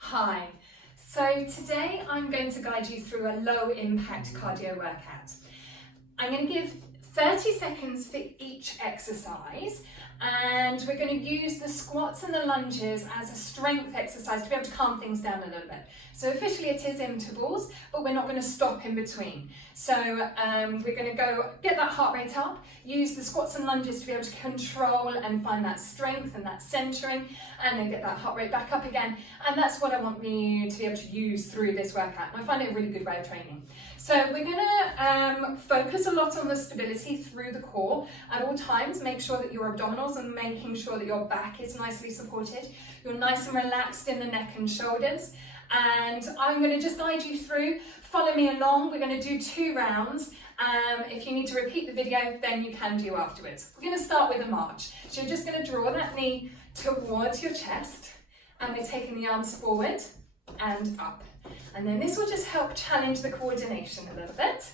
Hi, so today I'm going to guide you through a low impact cardio workout. I'm going to give 30 seconds for each exercise, and we're going to use the squats and the lunges as a strength exercise to be able to calm things down a little bit. So officially it is intervals, but we're not going to stop in between. So we're going to go get that heart rate up, use the squats and lunges to be able to control and find that strength and that centering, and then get that heart rate back up again. And that's what I want you to be able to use through this workout. And I find it a really good way of training. So we're going to focus a lot on the stability through the core at all times. Make sure that your abdominals and making sure that your back is nicely supported. You're nice and relaxed in the neck and shoulders. And I'm going to just guide you through. Follow me along. We're going to do 2 rounds. If you need to repeat the video, then you can do afterwards. We're going to start with a march. So you're just going to draw that knee towards your chest, and we're taking the arms forward and up. And then this will just help challenge the coordination a little bit.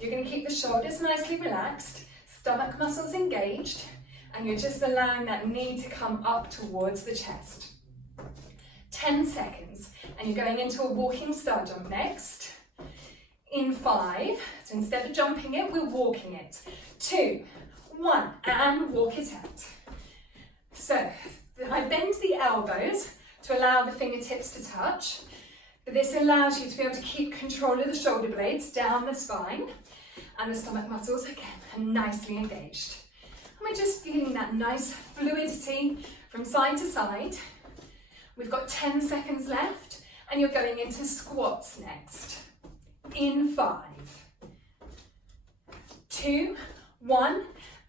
You're going to keep the shoulders nicely relaxed, stomach muscles engaged, and you're just allowing that knee to come up towards the chest. 10 seconds, and you're going into a walking star jump next. In 5, so instead of jumping it, we're walking it. 2, 1, and walk it out. So I bend the elbows to allow the fingertips to touch. But this allows you to be able to keep control of the shoulder blades down the spine, and the stomach muscles again are nicely engaged. And we're just feeling that nice fluidity from side to side. We've got 10 seconds left, and you're going into squats next. In 5, 2, 1,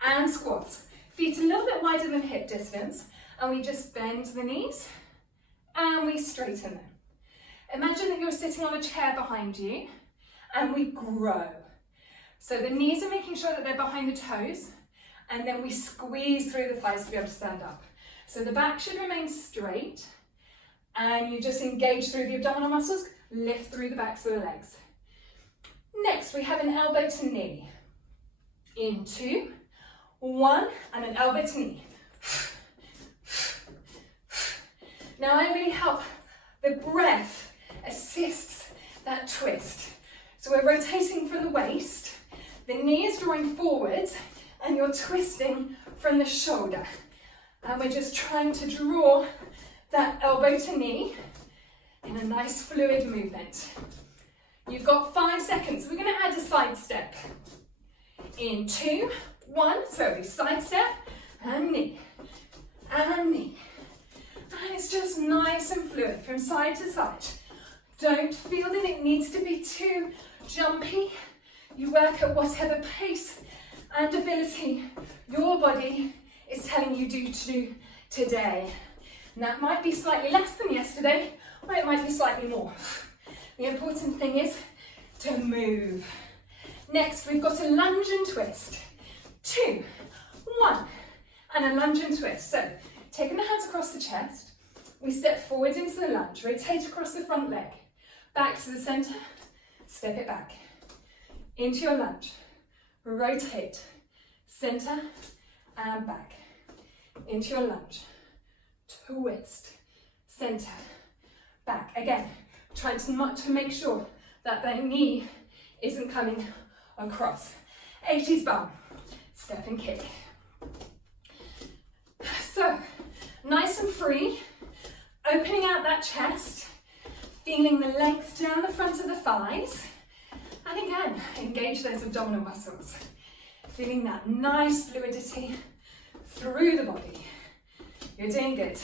and squats. Feet a little bit wider than hip distance, and we just bend the knees, and we straighten them. Imagine that you're sitting on a chair behind you, and we grow. So the knees are making sure that they're behind the toes, and then we squeeze through the thighs to be able to stand up. So the back should remain straight, and you just engage through the abdominal muscles, lift through the backs of the legs. Next, we have an elbow to knee. In 2, 1, and an elbow to knee. Now I really help the breath assists that twist. So we're rotating from the waist, the knee is drawing forwards, and you're twisting from the shoulder. And we're just trying to draw that elbow to knee in a nice fluid movement. You've got 5 seconds. We're going to add a side step. In 2, 1, so we side step, and knee, and knee. And it's just nice and fluid from side to side. Don't feel that it needs to be too jumpy. You work at whatever pace and ability your body is telling you to do today. And that might be slightly less than yesterday, or it might be slightly more. The important thing is to move. Next, we've got a lunge and twist. 2, 1, and a lunge and twist. So, taking the hands across the chest, we step forward into the lunge, rotate across the front leg, back to the center, step it back. Into your lunge, rotate, center, and back. Into your lunge, twist, center, back. Again, trying to make sure that the knee isn't coming across. 80s bum, step and kick. So, nice and free, opening out that chest, feeling the length down the front of the thighs, and again, engage those abdominal muscles. Feeling that nice fluidity through the body. You're doing good.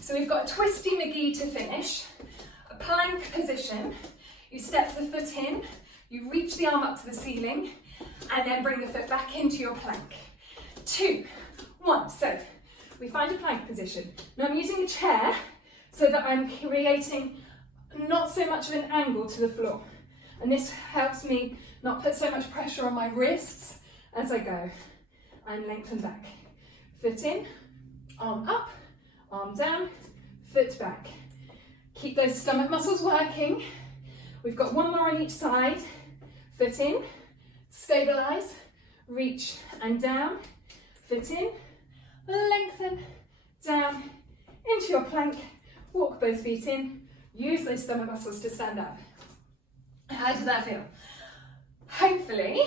So we've got a twisty McGee to finish, a plank position. You step the foot in, you reach the arm up to the ceiling, and then bring the foot back into your plank. 2, 1, so we find a plank position. Now I'm using a chair so that I'm creating not so much of an angle to the floor. And this helps me not put so much pressure on my wrists as I go. I'm lengthened back. Foot in, arm up, arm down, foot back. Keep those stomach muscles working. We've got 1 more on each side. Foot in, stabilize, reach and down. Foot in, lengthen, down, into your plank. Walk both feet in, Use those stomach muscles to stand up. How does that feel? Hopefully,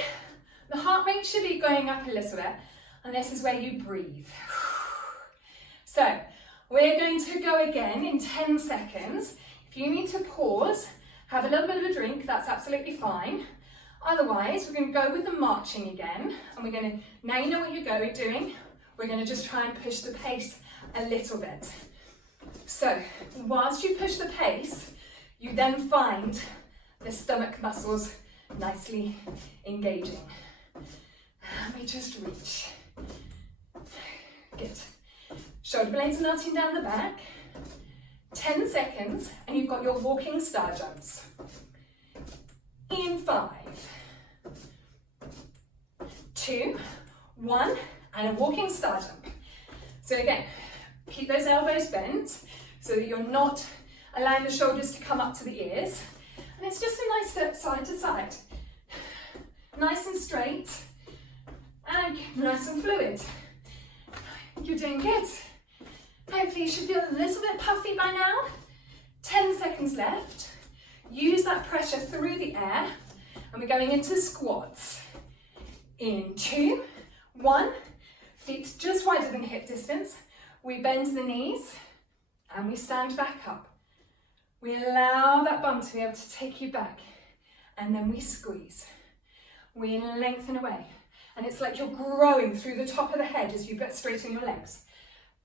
the heart rate should be going up a little bit, and this is where you breathe. So, we're going to go again in 10 seconds. If you need to pause, have a little bit of a drink, that's absolutely fine. Otherwise, we're going to go with the marching again, and we're going to, now you know what you're doing, we're going to just try and push the pace a little bit. So, whilst you push the pace, you then find the stomach muscles nicely engaging. And we just reach. Good. Shoulder blades melting down the back. 10 seconds, and you've got your walking star jumps. In 5, 2, 1, and a walking star jump. So again, keep those elbows bent so that you're not allowing the shoulders to come up to the ears. And it's just a nice step side to side. Nice and straight, and nice and fluid. You're doing good. Hopefully you should feel a little bit puffy by now. 10 seconds left. Use that pressure through the air, and we're going into squats. In 2, 1, feet just wider than hip distance. We bend the knees, and we stand back up. We allow that bum to be able to take you back, and then we squeeze. We lengthen away, and it's like you're growing through the top of the head as you straighten your legs.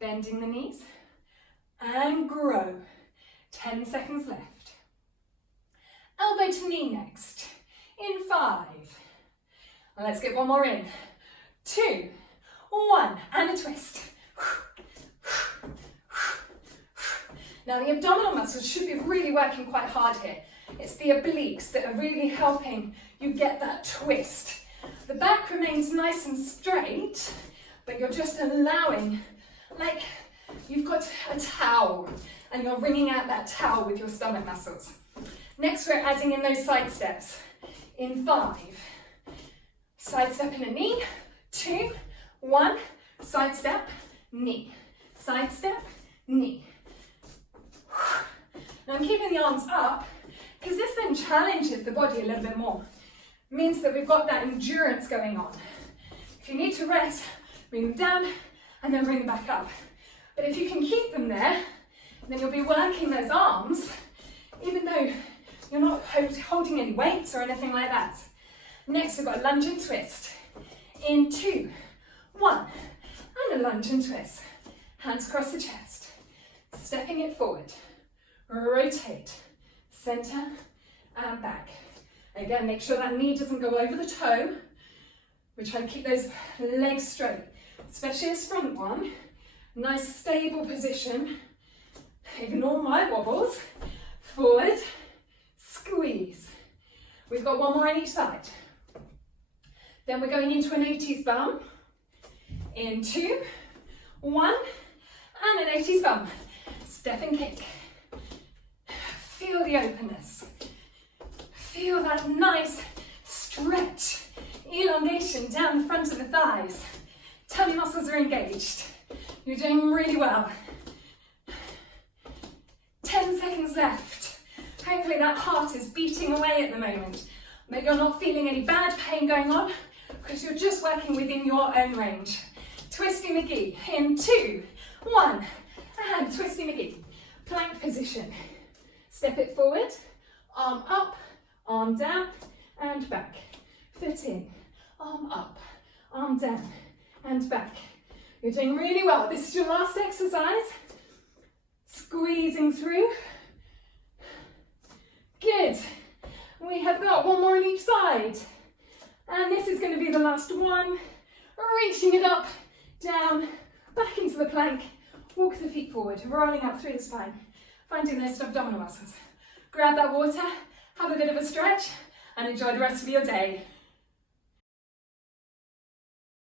Bending the knees, and grow. 10 seconds left. Elbow to knee next. In 5. Well, let's get one more in. 2, 1, and a twist. Now the abdominal muscles should be really working quite hard here. It's the obliques that are really helping you get that twist. The back remains nice and straight, but you're just allowing, like you've got a towel and you're wringing out that towel with your stomach muscles. Next, we're adding in those side steps. In 5, side step in a knee. 2, 1, side step, knee. Side step, knee. Now I'm keeping the arms up because this then challenges the body a little bit more. It means that we've got that endurance going on. If you need to rest, bring them down and then bring them back up. But if you can keep them there, then you'll be working those arms, even though you're not holding any weights or anything like that. Next, we've got a lunge and twist. In 2, 1, and a lunge and twist. Hands across the chest. Stepping it forward. Rotate. Center and back. Again, make sure that knee doesn't go over the toe. We try to keep those legs straight, especially this front one. Nice stable position. Ignore my wobbles. Forward, squeeze. We've got one more on each side. Then we're going into an 80s bum. In 2, 1, and an 80s bum. Step and kick. Feel the openness. Feel that nice stretch, elongation down the front of the thighs. Tummy muscles are engaged. You're doing really well. 10 seconds left. Hopefully that heart is beating away at the moment, but you're not feeling any bad pain going on because you're just working within your own range. Twisty McGee in 2, 1, and Twisty McGee. Plank position. Step it forward, arm up, arm down, and back. Foot in, arm up, arm down, and back. You're doing really well. This is your last exercise. Squeezing through. Good. We have got one more on each side. And this is going to be the last one. Reaching it up, down, back into the plank. Walk the feet forward, rolling up through the spine. Finding those abdominal muscles. Grab that water, have a bit of a stretch, and enjoy the rest of your day.